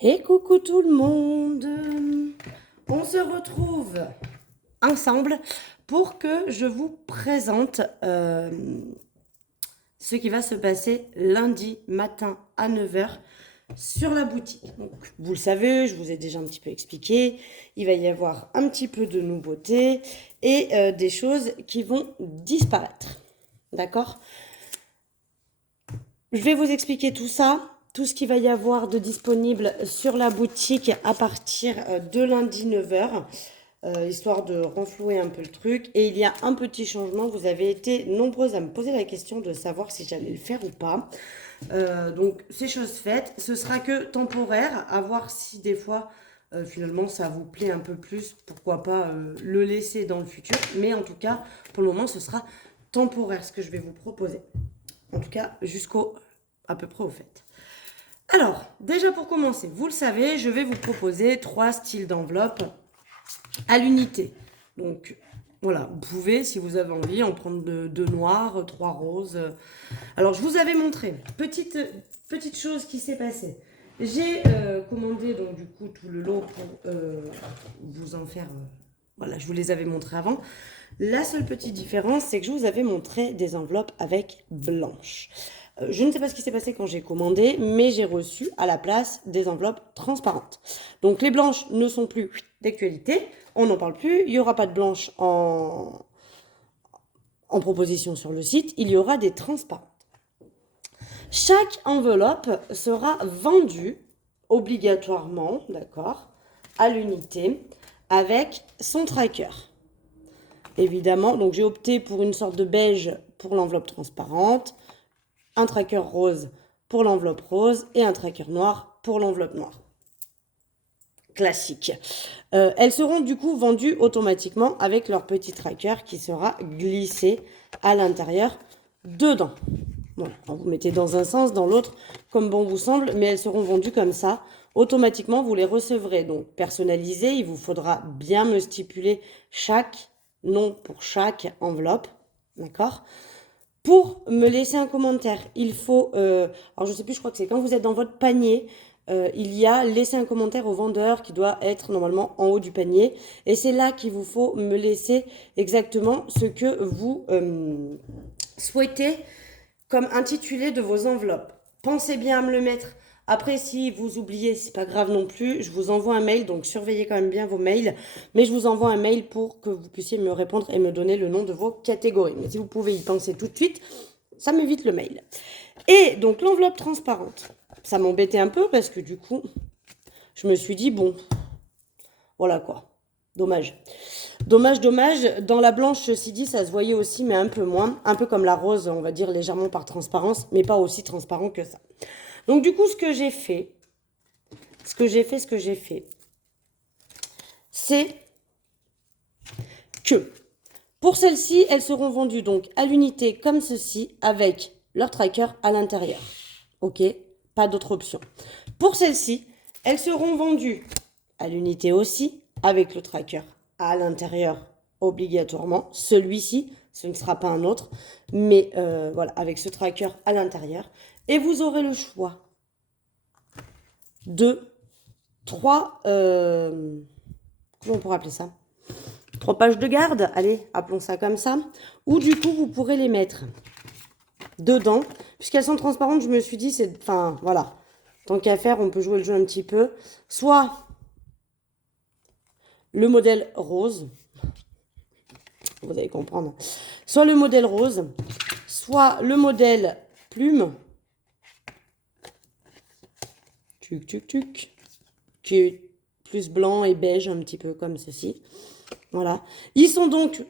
Et coucou tout le monde. On se retrouve ensemble pour que je vous présente ce qui va se passer lundi matin à 9 h sur la boutique. Donc, vous le savez, je vous ai déjà un petit peu expliqué, il va y avoir un petit peu de nouveautés et des choses qui vont disparaître. D'accord? Je vais vous expliquer tout ça, tout ce qu'il va y avoir de disponible sur la boutique à partir de lundi 9 h, histoire de renflouer un peu le truc. Et il y a un petit changement, vous avez été nombreuses à me poser la question de savoir si j'allais le faire ou pas. Donc c'est chose faite, ce sera que temporaire, à voir si des fois finalement ça vous plaît un peu plus, pourquoi pas le laisser dans le futur. Mais en tout cas, pour le moment, ce sera temporaire ce que je vais vous proposer. En tout cas, jusqu'au à peu près au fait. Alors, déjà pour commencer, vous le savez, je vais vous proposer 3 styles d'enveloppe à l'unité. Donc, voilà, vous pouvez, si vous avez envie, en prendre deux noirs, 3 roses. Alors, je vous avais montré, petite chose qui s'est passée. J'ai commandé, donc du coup, tout le lot pour vous en faire... voilà, je vous les avais montrés avant. La seule petite différence, c'est que je vous avais montré des enveloppes avec blanche. Je ne sais pas ce qui s'est passé quand j'ai commandé, mais j'ai reçu à la place des enveloppes transparentes. Donc les blanches ne sont plus d'actualité, on n'en parle plus, il n'y aura pas de blanches en proposition sur le site, il y aura des transparentes. Chaque enveloppe sera vendue obligatoirement, d'accord, à l'unité avec son tracker. Évidemment, donc j'ai opté pour une sorte de beige pour l'enveloppe transparente, un tracker rose pour l'enveloppe rose et un tracker noir pour l'enveloppe noire. Classique. Elles seront du coup vendues automatiquement avec leur petit tracker qui sera glissé à l'intérieur dedans. Voilà, vous mettez dans un sens, dans l'autre, comme bon vous semble, mais elles seront vendues comme ça. Automatiquement, vous les recevrez. Donc, personnalisées, il vous faudra bien me stipuler chaque nom pour chaque enveloppe. D'accord ? Pour me laisser un commentaire, il faut... alors, je ne sais plus, je crois que c'est quand vous êtes dans votre panier, il y a laisser un commentaire au vendeur qui doit être normalement en haut du panier. Et c'est là qu'il vous faut me laisser exactement ce que vous souhaitez comme intitulé de vos enveloppes. Pensez bien à me le mettre. Après, si vous oubliez, c'est pas grave non plus. Je vous envoie un mail, donc surveillez quand même bien vos mails. Mais je vous envoie un mail pour que vous puissiez me répondre et me donner le nom de vos catégories. Mais si vous pouvez y penser tout de suite, ça m'évite le mail. Et donc l'enveloppe transparente, ça m'embêtait un peu parce que du coup, je me suis dit, bon, voilà quoi. Dommage. Dommage, dommage. Dans la blanche, ceci dit, ça se voyait aussi, mais un peu moins. Un peu comme la rose, on va dire légèrement par transparence, mais pas aussi transparent que ça. Donc du coup, ce que j'ai fait, c'est que pour celles-ci, elles seront vendues donc à l'unité comme ceci, avec leur tracker à l'intérieur. Ok, pas d'autre option. Pour celles-ci, elles seront vendues à l'unité aussi, avec le tracker à l'intérieur obligatoirement. Celui-ci, ce ne sera pas un autre, mais voilà, avec ce tracker à l'intérieur. Et vous aurez le choix de 3, comment on pourrait appeler ça, 3 pages de garde, allez, appelons ça comme ça, ou du coup, vous pourrez les mettre dedans. Puisqu'elles sont transparentes, je me suis dit, c'est, enfin, voilà, tant qu'à faire, on peut jouer le jeu un petit peu. Soit le modèle rose, vous allez comprendre, soit le modèle rose, soit le modèle plume, tuc, tuc, tuc, qui est plus blanc et beige, un petit peu comme ceci. Voilà. Ils sont donc,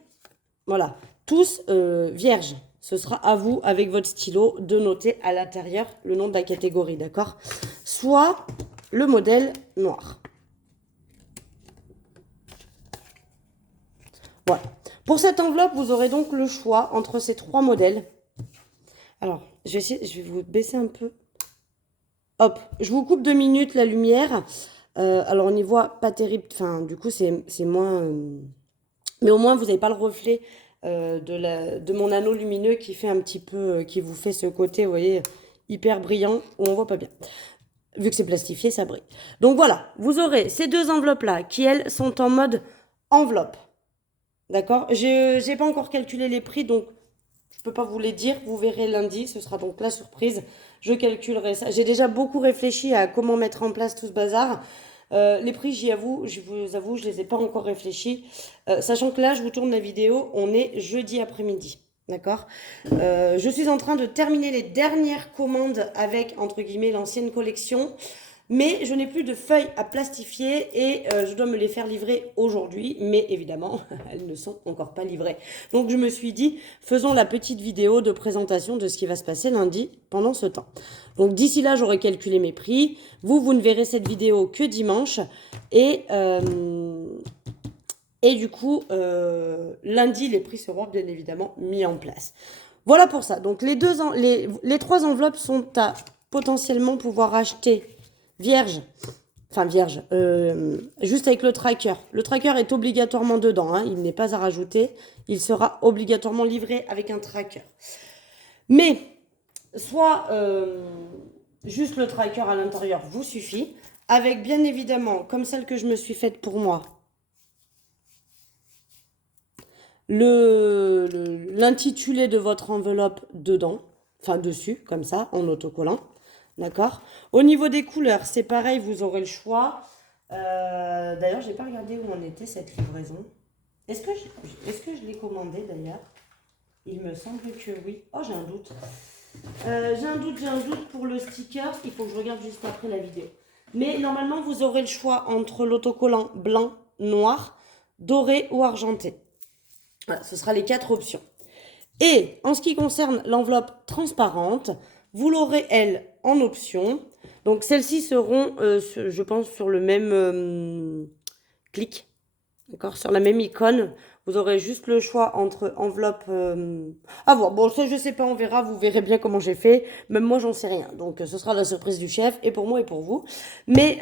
voilà, tous vierges. Ce sera à vous, avec votre stylo, de noter à l'intérieur le nom de la catégorie, d'accord? Soit le modèle noir. Voilà. Pour cette enveloppe, vous aurez donc le choix entre ces 3 modèles. Alors, je vais vous baisser un peu. Hop, je vous coupe 2 minutes la lumière. Alors, on n'y voit pas terrible. Enfin, du coup, c'est moins... mais au moins, vous n'avez pas le reflet de mon anneau lumineux qui fait un petit peu... qui vous fait ce côté, vous voyez, hyper brillant, où on voit pas bien. Vu que c'est plastifié, ça brille. Donc voilà, vous aurez ces deux enveloppes-là qui, elles, sont en mode enveloppe. D'accord? Je n'ai pas encore calculé les prix, donc je ne peux pas vous les dire. Vous verrez lundi, ce sera donc la surprise. Je calculerai ça. J'ai déjà beaucoup réfléchi à comment mettre en place tout ce bazar. Les prix, je vous avoue, je ne les ai pas encore réfléchis. Sachant que là, je vous tourne la vidéo, on est jeudi après-midi. D'accord. Je suis en train de terminer les dernières commandes avec, entre guillemets, l'ancienne collection. Mais je n'ai plus de feuilles à plastifier et je dois me les faire livrer aujourd'hui. Mais évidemment, elles ne sont encore pas livrées. Donc je me suis dit, faisons la petite vidéo de présentation de ce qui va se passer lundi pendant ce temps. Donc d'ici là, j'aurai calculé mes prix. Vous ne verrez cette vidéo que dimanche. Et du coup, lundi, les prix seront bien évidemment mis en place. Voilà pour ça. Donc les trois enveloppes sont à potentiellement pouvoir acheter vierge. Enfin vierge. Juste avec le tracker. Le tracker est obligatoirement dedans. Hein, il n'est pas à rajouter. Il sera obligatoirement livré avec un tracker. Mais, soit juste le tracker à l'intérieur vous suffit. Avec bien évidemment, comme celle que je me suis faite pour moi, l'intitulé de votre enveloppe dedans, enfin dessus, comme ça, en autocollant. D'accord? Au niveau des couleurs, c'est pareil, vous aurez le choix. D'ailleurs, j'ai pas regardé où en était cette livraison. Est-ce que je l'ai commandé d'ailleurs? Il me semble que oui. Oh, j'ai un doute. J'ai un doute pour le sticker. Il faut que je regarde juste après la vidéo. Mais normalement, vous aurez le choix entre l'autocollant blanc, noir, doré ou argenté. Voilà, ce sera les 4 options. Et en ce qui concerne l'enveloppe transparente, vous l'aurez, elle, en option. Donc, celles-ci seront, je pense, sur le même clic. D'accord? Sur la même icône. Vous aurez juste le choix entre enveloppe... à voir. Bon, ça, je sais pas, on verra. Vous verrez bien comment j'ai fait. Même moi, j'en sais rien. Donc, ce sera la surprise du chef, et pour moi et pour vous. Mais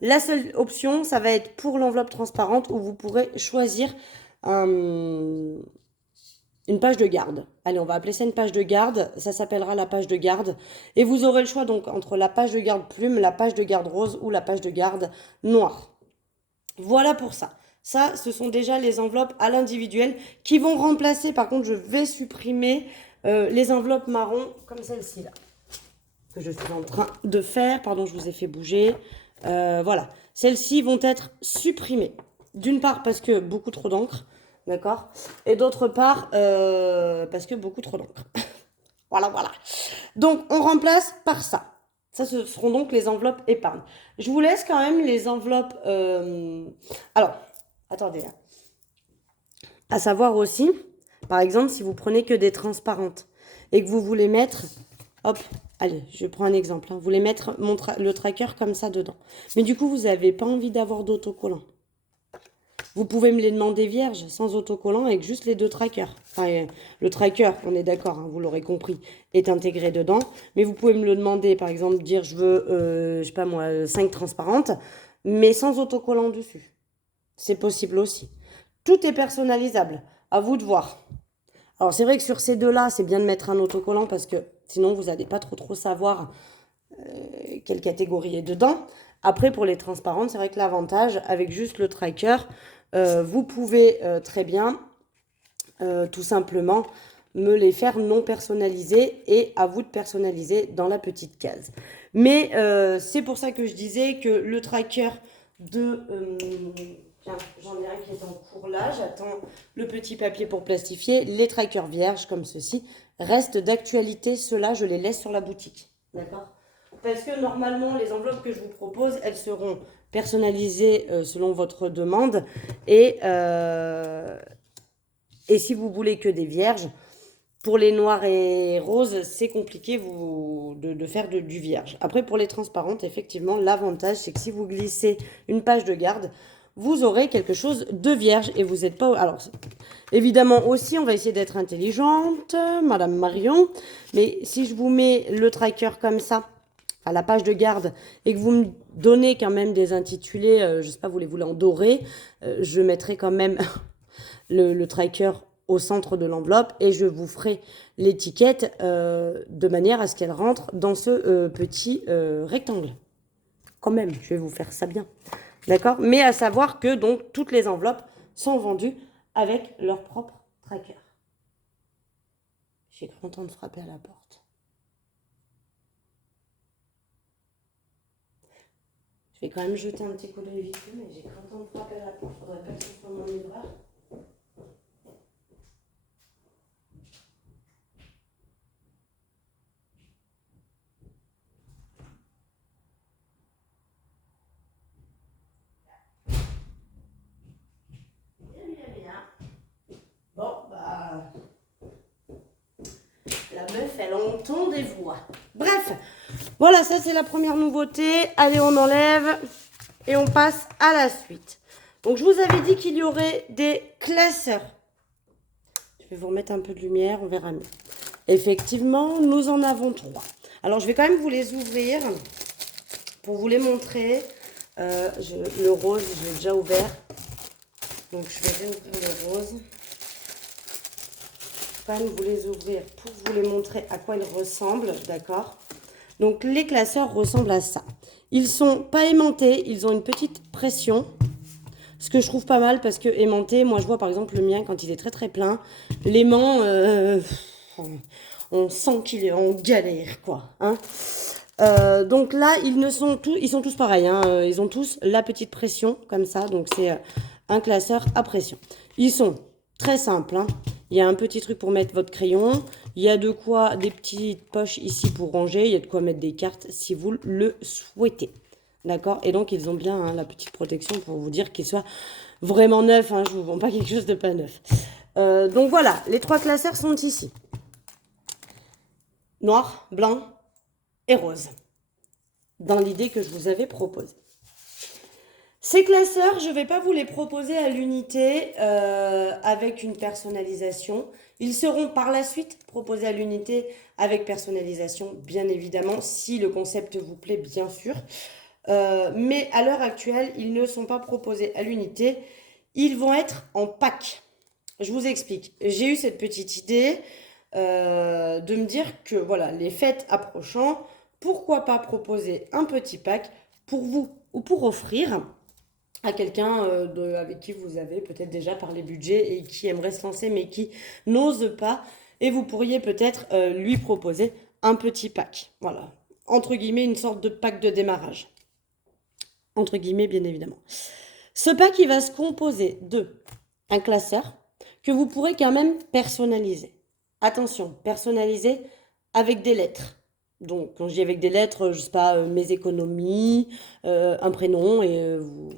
la seule option, ça va être pour l'enveloppe transparente où vous pourrez choisir une page de garde. Allez, on va appeler ça une page de garde. Ça s'appellera la page de garde. Et vous aurez le choix donc entre la page de garde plume, la page de garde rose ou la page de garde noire. Voilà pour ça. Ça, ce sont déjà les enveloppes à l'individuel qui vont remplacer. Par contre, je vais supprimer les enveloppes marron comme celle-ci là. Que je suis en train de faire. Pardon, je vous ai fait bouger. Voilà. Celles-ci vont être supprimées. D'une part parce que beaucoup trop d'encre. D'accord? Et d'autre part, parce que beaucoup trop d'encre. Voilà. Donc, on remplace par ça. Ça, ce seront donc les enveloppes épargne. Je vous laisse quand même les enveloppes... Alors, attendez. Là. À savoir aussi, par exemple, si vous prenez que des transparentes et que vous voulez mettre... Hop, allez, je prends un exemple. Hein, vous voulez mettre le tracker comme ça dedans. Mais du coup, vous n'avez pas envie d'avoir d'autocollant. Vous pouvez me les demander vierges, sans autocollant, avec juste les deux trackers. Enfin, le tracker, on est d'accord, hein, vous l'aurez compris, est intégré dedans. Mais vous pouvez me le demander, par exemple, dire je veux, je sais pas moi, 5 transparentes, mais sans autocollant dessus. C'est possible aussi. Tout est personnalisable. À vous de voir. Alors, c'est vrai que sur ces deux-là, c'est bien de mettre un autocollant parce que sinon, vous n'allez pas trop savoir quelle catégorie est dedans. Après, pour les transparentes, c'est vrai que l'avantage, avec juste le tracker, vous pouvez très bien, tout simplement, me les faire non personnalisés et à vous de personnaliser dans la petite case. Mais c'est pour ça que je disais que le tracker de... tiens, j'en ai un qui est en cours là, j'attends le petit papier pour plastifier. Les trackers vierges comme ceci restent d'actualité. Ceux-là, je les laisse sur la boutique. D'accord ? Parce que normalement, les enveloppes que je vous propose, elles seront personnalisées selon votre demande. Et si vous voulez que des vierges, pour les noirs et roses, c'est compliqué de faire du vierge. Après, pour les transparentes, effectivement, l'avantage, c'est que si vous glissez une page de garde, vous aurez quelque chose de vierge et vous n'êtes pas... Alors, évidemment aussi, on va essayer d'être intelligente, Madame Marion. Mais si je vous mets le tracker comme ça, à la page de garde, et que vous me donnez quand même des intitulés, je ne sais pas, vous les voulez en doré, je mettrai quand même le tracker au centre de l'enveloppe et je vous ferai l'étiquette de manière à ce qu'elle rentre dans ce petit rectangle. quand même, je vais vous faire ça bien. D'accord? Mais à savoir que donc toutes les enveloppes sont vendues avec leur propre tracker. J'ai cru entendre frapper à la porte. Je vais quand même jeter un petit coup d'œil vite fait, mais j'ai cru entendre frapper à la porte. Faudrait pas que ce soit mon livreur. Bon, bah... La meuf, elle entend des voix. Bref, voilà, ça c'est la première nouveauté. Allez, on enlève et on passe à la suite. Donc, je vous avais dit qu'il y aurait des classeurs. Je vais vous remettre un peu de lumière, on verra mieux. Effectivement, nous en avons 3. Alors, je vais quand même vous les ouvrir pour vous les montrer. Le rose, je l'ai déjà ouvert. Donc, je vais réouvrir le rose. Quand même vous les ouvrir pour vous les montrer à quoi ils ressemblent, d'accord? Donc, les classeurs ressemblent à ça. Ils sont pas aimantés, ils ont une petite pression. Ce que je trouve pas mal parce que aimanté, moi je vois par exemple le mien quand il est très très plein, l'aimant, on sent qu'il est en galère quoi. Hein. Donc là, ils sont tous pareils. Hein, ils ont tous la petite pression comme ça. Donc c'est un classeur à pression. Ils sont très simples. Hein. Il y a un petit truc pour mettre votre crayon. Il y a de quoi, des petites poches ici pour ranger. Il y a de quoi mettre des cartes si vous le souhaitez. D'accord? Et donc, ils ont bien hein, la petite protection pour vous dire qu'ils soient vraiment neufs. Hein, je ne vous vends pas quelque chose de pas neuf. Donc voilà, les 3 classeurs sont ici. Noir, blanc et rose. Dans l'idée que je vous avais proposée. Ces classeurs, je ne vais pas vous les proposer à l'unité avec une personnalisation. Ils seront par la suite proposés à l'unité avec personnalisation, bien évidemment, si le concept vous plaît, bien sûr. Mais à l'heure actuelle, ils ne sont pas proposés à l'unité. Ils vont être en pack. Je vous explique. J'ai eu cette petite idée de me dire que voilà, les fêtes approchant, pourquoi pas proposer un petit pack pour vous ou pour offrir à quelqu'un avec qui vous avez peut-être déjà parlé budget et qui aimerait se lancer mais qui n'ose pas. Et vous pourriez peut-être lui proposer un petit pack. Voilà. Entre guillemets, une sorte de pack de démarrage. Entre guillemets, bien évidemment. Ce pack, il va se composer de un classeur que vous pourrez quand même personnaliser. Attention, personnaliser avec des lettres. Donc, quand je dis avec des lettres, je sais pas, mes économies, un prénom, et vous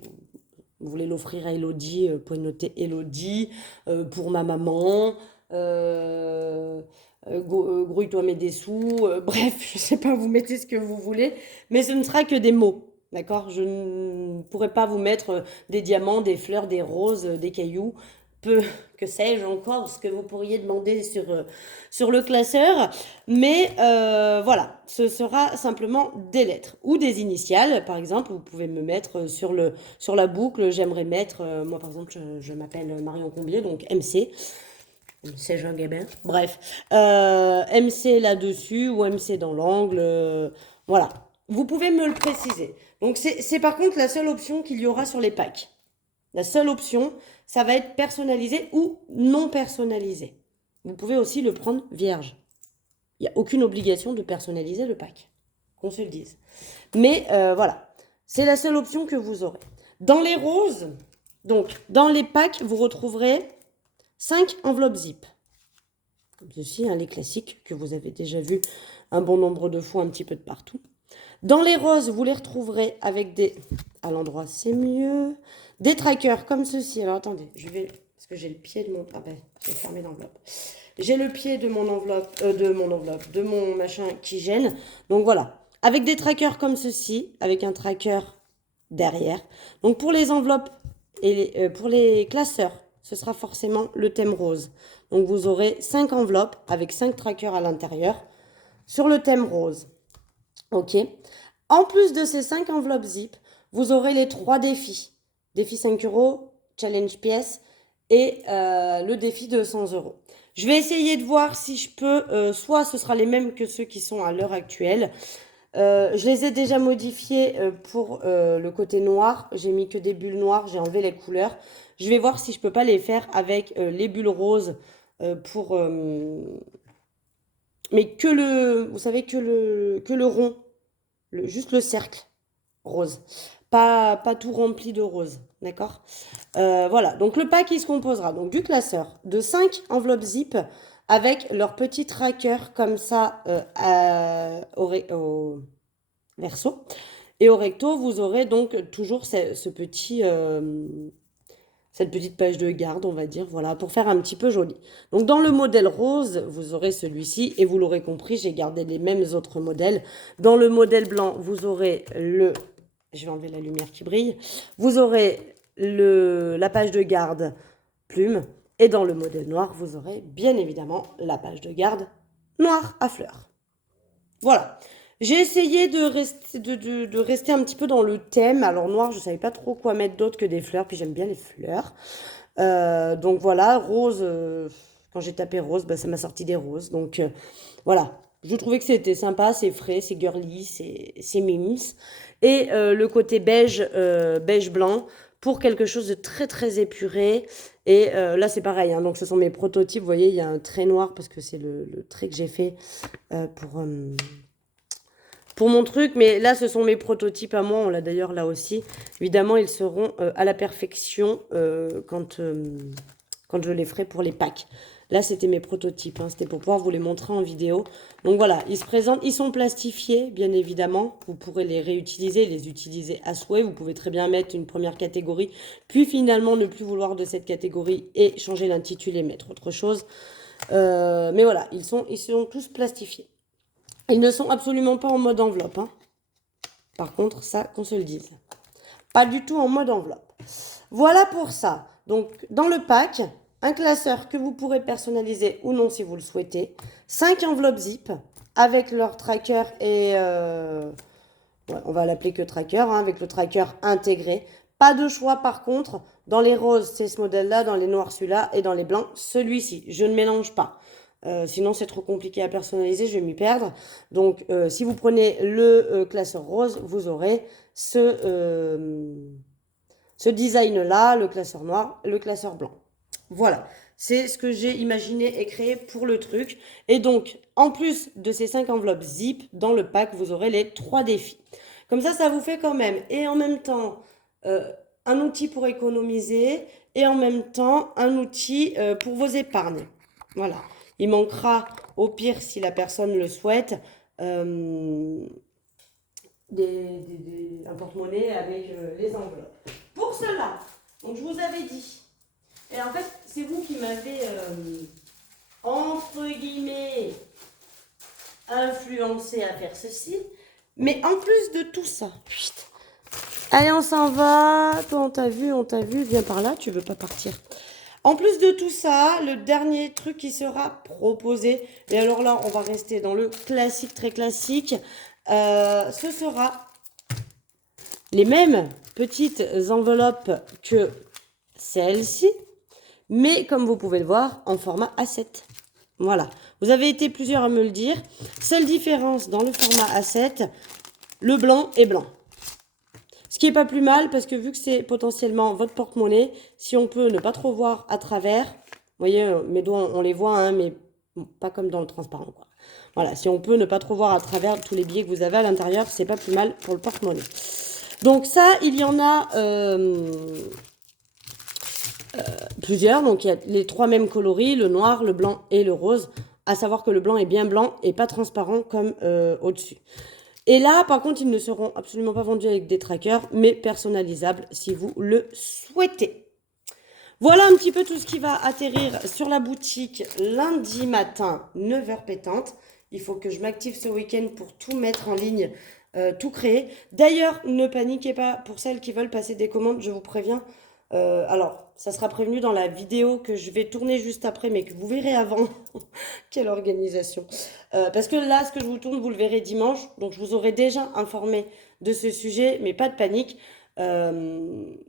voulez l'offrir à Elodie, vous pouvez noter Elodie, pour ma maman, grouille-toi mes des sous, bref, je sais pas, vous mettez ce que vous voulez, mais ce ne sera que des mots. D'accord? Je ne pourrais pas vous mettre des diamants, des fleurs, des roses, des cailloux, peu que sais-je encore, ce que vous pourriez demander sur le classeur. Mais voilà, ce sera simplement des lettres ou des initiales. Par exemple, vous pouvez me mettre sur la boucle, j'aimerais mettre, moi par exemple, je m'appelle Marion Combier, donc MC. MC Jean Gabin. Bref, MC là-dessus ou MC dans l'angle. Voilà. Vous pouvez me le préciser. Donc, c'est par contre la seule option qu'il y aura sur les packs. La seule option, ça va être personnalisé ou non personnalisé. Vous pouvez aussi le prendre vierge. Il n'y a aucune obligation de personnaliser le pack. Qu'on se le dise. Mais voilà, c'est la seule option que vous aurez. Dans les roses, donc dans les packs, vous retrouverez 5 enveloppes zip. Comme ceci, hein, les classiques que vous avez déjà vus un bon nombre de fois un petit peu de partout. Dans les roses, vous les retrouverez avec des... À l'endroit, c'est mieux. Des trackers comme ceci. Alors, attendez, je vais... Parce que j'ai le pied de mon... Ah ben, j'ai fermé l'enveloppe. J'ai le pied de mon enveloppe... de mon machin qui gêne. Donc, voilà. Avec des trackers comme ceci, avec un tracker derrière. Donc, pour les enveloppes et pour les classeurs, ce sera forcément le thème rose. Donc, vous aurez 5 enveloppes avec 5 trackers à l'intérieur sur le thème rose. Ok. En plus de ces 5 enveloppes zip, vous aurez les 3 défis. Défi 5 euros, challenge pièce et le défi de 100 euros. Je vais essayer de voir si je peux, soit ce sera les mêmes que ceux qui sont à l'heure actuelle, Je les ai déjà modifiés pour le côté noir. J'ai mis que des bulles noires, j'ai enlevé les couleurs. Je vais voir si je peux pas les faire avec les bulles roses pour... mais que vous savez, que le rond, juste le cercle rose. Pas tout rempli de rose, d'accord? Voilà, donc le pack, il se composera donc du classeur, de 5 enveloppes zip avec leur petit tracker comme ça au verso. Et au recto, vous aurez donc toujours cette petite page de garde, on va dire, voilà, pour faire un petit peu joli. Donc dans le modèle rose, vous aurez celui-ci, et vous l'aurez compris, j'ai gardé les mêmes autres modèles. Dans le modèle blanc, vous aurez je vais enlever la lumière qui brille, vous aurez la page de garde plume, et dans le modèle noir, vous aurez bien évidemment la page de garde noire à fleurs. Voilà. J'ai essayé de rester un petit peu dans le thème. Alors noir, je ne savais pas trop quoi mettre d'autre que des fleurs, puis j'aime bien les fleurs. Donc voilà, rose, quand j'ai tapé rose, bah, ça m'a sorti des roses. Donc voilà, je trouvais que c'était sympa, c'est frais, c'est girly, c'est mims. Et le côté beige, beige blanc, pour quelque chose de très très épuré. Et là c'est pareil, hein, donc ce sont mes prototypes. Vous voyez, il y a un trait noir parce que c'est le trait que j'ai fait pour mon truc, mais là ce sont mes prototypes à moi, on l'a d'ailleurs là aussi. Évidemment, ils seront à la perfection quand je les ferai pour les packs. Là, c'était mes prototypes, hein, c'était pour pouvoir vous les montrer en vidéo. Donc voilà, ils se présentent, ils sont plastifiés, bien évidemment. Vous pourrez les réutiliser, les utiliser à souhait. Vous pouvez très bien mettre une première catégorie, puis finalement ne plus vouloir de cette catégorie et changer l'intitulé, mettre autre chose. Mais voilà, ils sont tous plastifiés. Ils ne sont absolument pas en mode enveloppe, hein. Par contre, ça, qu'on se le dise. Pas du tout en mode enveloppe. Voilà pour ça. Donc, dans le pack, un classeur que vous pourrez personnaliser ou non si vous le souhaitez. 5 enveloppes zip avec leur tracker et... ouais, on va l'appeler que tracker, hein, avec le tracker intégré. Pas de choix par contre. Dans les roses, c'est ce modèle-là. Dans les noirs, celui-là. Et dans les blancs, celui-ci. Je ne mélange pas. Sinon, c'est trop compliqué à personnaliser, je vais m'y perdre. Donc, si vous prenez le classeur rose, vous aurez ce design-là, le classeur noir, le classeur blanc. Voilà, c'est ce que j'ai imaginé et créé pour le truc. Et donc, en plus de ces 5 enveloppes zip, dans le pack, vous aurez les 3 défis. Comme ça vous fait quand même, et en même temps, un outil pour économiser, et en même temps, un outil pour vos épargnes. Voilà. Il manquera, au pire, si la personne le souhaite, un porte-monnaie avec les enveloppes. Pour cela, donc je vous avais dit, et en fait, c'est vous qui m'avez, entre guillemets, influencé à faire ceci, mais en plus de tout ça, allez, on s'en va, toi on t'a vu, viens par là, tu veux pas partir. En plus de tout ça, le dernier truc qui sera proposé, et alors là, on va rester dans le classique, très classique, ce sera les mêmes petites enveloppes que celle-ci, mais comme vous pouvez le voir, en format A7. Voilà, vous avez été plusieurs à me le dire. Seule différence dans le format A7, le blanc est blanc. Ce qui est pas plus mal parce que vu que c'est potentiellement votre porte-monnaie, si on peut ne pas trop voir à travers, vous voyez, mes doigts, on les voit, hein, mais bon, pas comme dans le transparent, quoi. Voilà, si on peut ne pas trop voir à travers tous les billets que vous avez à l'intérieur, c'est pas plus mal pour le porte-monnaie. Donc ça, il y en a plusieurs. Donc il y a les 3 mêmes coloris, le noir, le blanc et le rose. À savoir que le blanc est bien blanc et pas transparent comme au-dessus. Et là, par contre, ils ne seront absolument pas vendus avec des trackers, mais personnalisables si vous le souhaitez. Voilà un petit peu tout ce qui va atterrir sur la boutique lundi matin, 9h pétante. Il faut que je m'active ce week-end pour tout mettre en ligne, tout créer. D'ailleurs, ne paniquez pas, pour celles qui veulent passer des commandes, je vous préviens. Alors, ça sera prévenu dans la vidéo que je vais tourner juste après, mais que vous verrez avant. Quelle organisation. Parce que là, ce que je vous tourne, vous le verrez dimanche. Donc, je vous aurai déjà informé de ce sujet, mais pas de panique.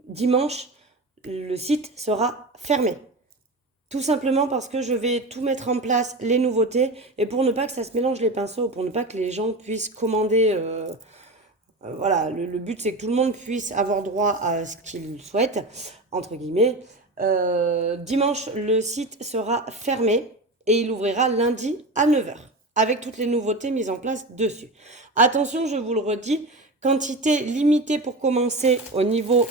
Dimanche, le site sera fermé. Tout simplement parce que je vais tout mettre en place, les nouveautés, et pour ne pas que ça se mélange les pinceaux, pour ne pas que les gens puissent commander. Voilà, le but c'est que tout le monde puisse avoir droit à ce qu'il souhaite, entre guillemets. Dimanche, le site sera fermé et il ouvrira lundi à 9 h avec toutes les nouveautés mises en place dessus. Attention, je vous le redis, quantité limitée pour commencer au niveau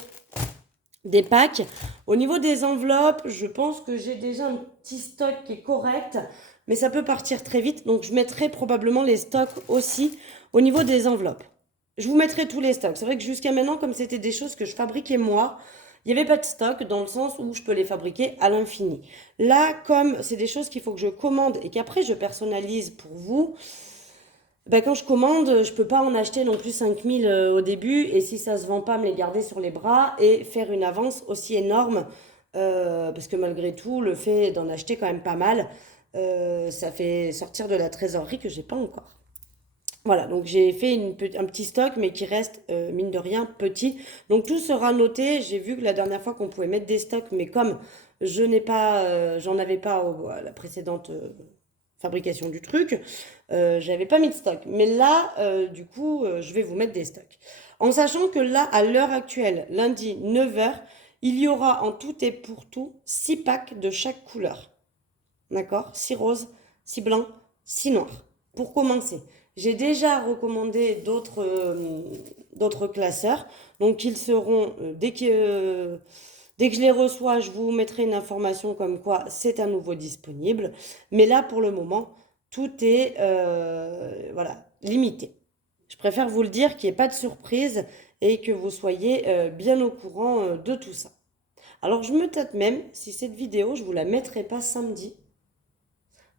des packs. Au niveau des enveloppes, je pense que j'ai déjà un petit stock qui est correct, mais ça peut partir très vite, donc je mettrai probablement les stocks aussi au niveau des enveloppes. Je vous mettrai tous les stocks. C'est vrai que jusqu'à maintenant, comme c'était des choses que je fabriquais moi, il n'y avait pas de stock dans le sens où je peux les fabriquer à l'infini. Là, comme c'est des choses qu'il faut que je commande et qu'après je personnalise pour vous, ben quand je commande, je peux pas en acheter non plus 5000 au début, et si ça se vend pas, me les garder sur les bras et faire une avance aussi énorme, parce que malgré tout, le fait d'en acheter quand même pas mal, ça fait sortir de la trésorerie que j'ai pas encore. Voilà, donc j'ai fait un petit stock, mais qui reste, mine de rien, petit. Donc tout sera noté. J'ai vu que la dernière fois qu'on pouvait mettre des stocks, mais comme je n'ai pas, j'en avais pas à la précédente fabrication du truc, j'avais pas mis de stock. Mais là, du coup, je vais vous mettre des stocks. En sachant que là, à l'heure actuelle, lundi 9 h, il y aura en tout et pour tout 6 packs de chaque couleur. D'accord? 6 roses, 6 blancs, 6 noirs. Pour commencer. J'ai déjà recommandé d'autres classeurs. Donc, ils seront, dès que je les reçois, je vous mettrai une information comme quoi c'est à nouveau disponible. Mais là, pour le moment, tout est voilà, limité. Je préfère vous le dire, qu'il n'y ait pas de surprise et que vous soyez bien au courant de tout ça. Alors, je me tâte même si cette vidéo, je ne vous la mettrai pas samedi.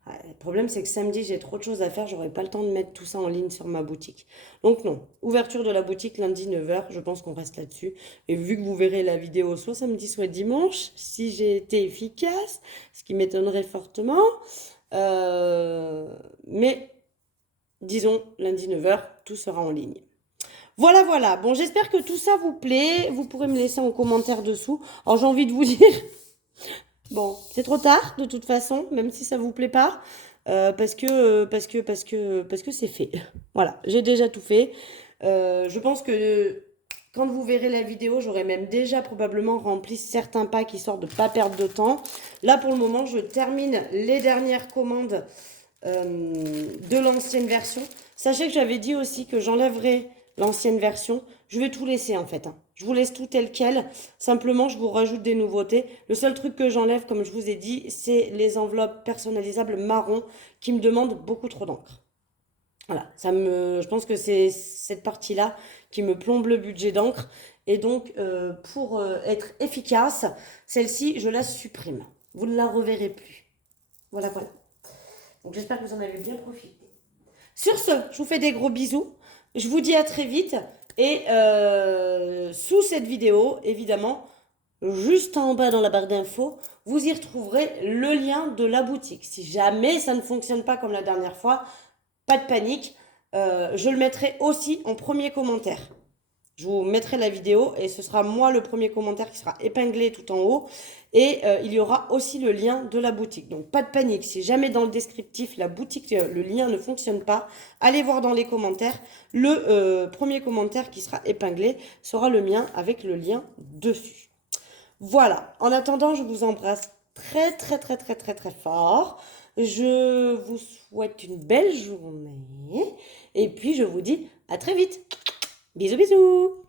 Ouais, le problème, c'est que samedi, j'ai trop de choses à faire. J'aurai pas le temps de mettre tout ça en ligne sur ma boutique. Donc non, ouverture de la boutique lundi 9 h. Je pense qu'on reste là-dessus. Et vu que vous verrez la vidéo soit samedi, soit dimanche, si j'ai été efficace, ce qui m'étonnerait fortement. Mais disons, lundi 9 h, tout sera en ligne. Voilà, voilà. Bon, j'espère que tout ça vous plaît. Vous pourrez me laisser en commentaire dessous. Alors, j'ai envie de vous dire... Bon, c'est trop tard de toute façon, même si ça vous plaît pas, parce que c'est fait. Voilà, j'ai déjà tout fait. Je pense que quand vous verrez la vidéo, j'aurai même déjà probablement rempli certains packs histoire de ne pas perdre de temps. Là, pour le moment, je termine les dernières commandes de l'ancienne version. Sachez que j'avais dit aussi que j'enlèverai l'ancienne version. Je vais tout laisser en fait. Je vous laisse tout tel quel. Simplement, je vous rajoute des nouveautés. Le seul truc que j'enlève, comme je vous ai dit, c'est les enveloppes personnalisables marron qui me demandent beaucoup trop d'encre. Voilà, je pense que c'est cette partie-là qui me plombe le budget d'encre. Et donc, pour être efficace, celle-ci, je la supprime. Vous ne la reverrez plus. Voilà, voilà. Donc, j'espère que vous en avez bien profité. Sur ce, je vous fais des gros bisous. Je vous dis à très vite. Et sous cette vidéo, évidemment, juste en bas dans la barre d'infos, vous y retrouverez le lien de la boutique. Si jamais ça ne fonctionne pas comme la dernière fois, pas de panique. Je le mettrai aussi en premier commentaire. Je vous mettrai la vidéo et ce sera moi le premier commentaire qui sera épinglé tout en haut. Et il y aura aussi le lien de la boutique. Donc pas de panique, si jamais dans le descriptif la boutique, le lien ne fonctionne pas, allez voir dans les commentaires. Le premier commentaire qui sera épinglé sera le mien avec le lien dessus. Voilà, en attendant, je vous embrasse très très très très très très fort. Je vous souhaite une belle journée. Et puis je vous dis à très vite. Bisous bisous.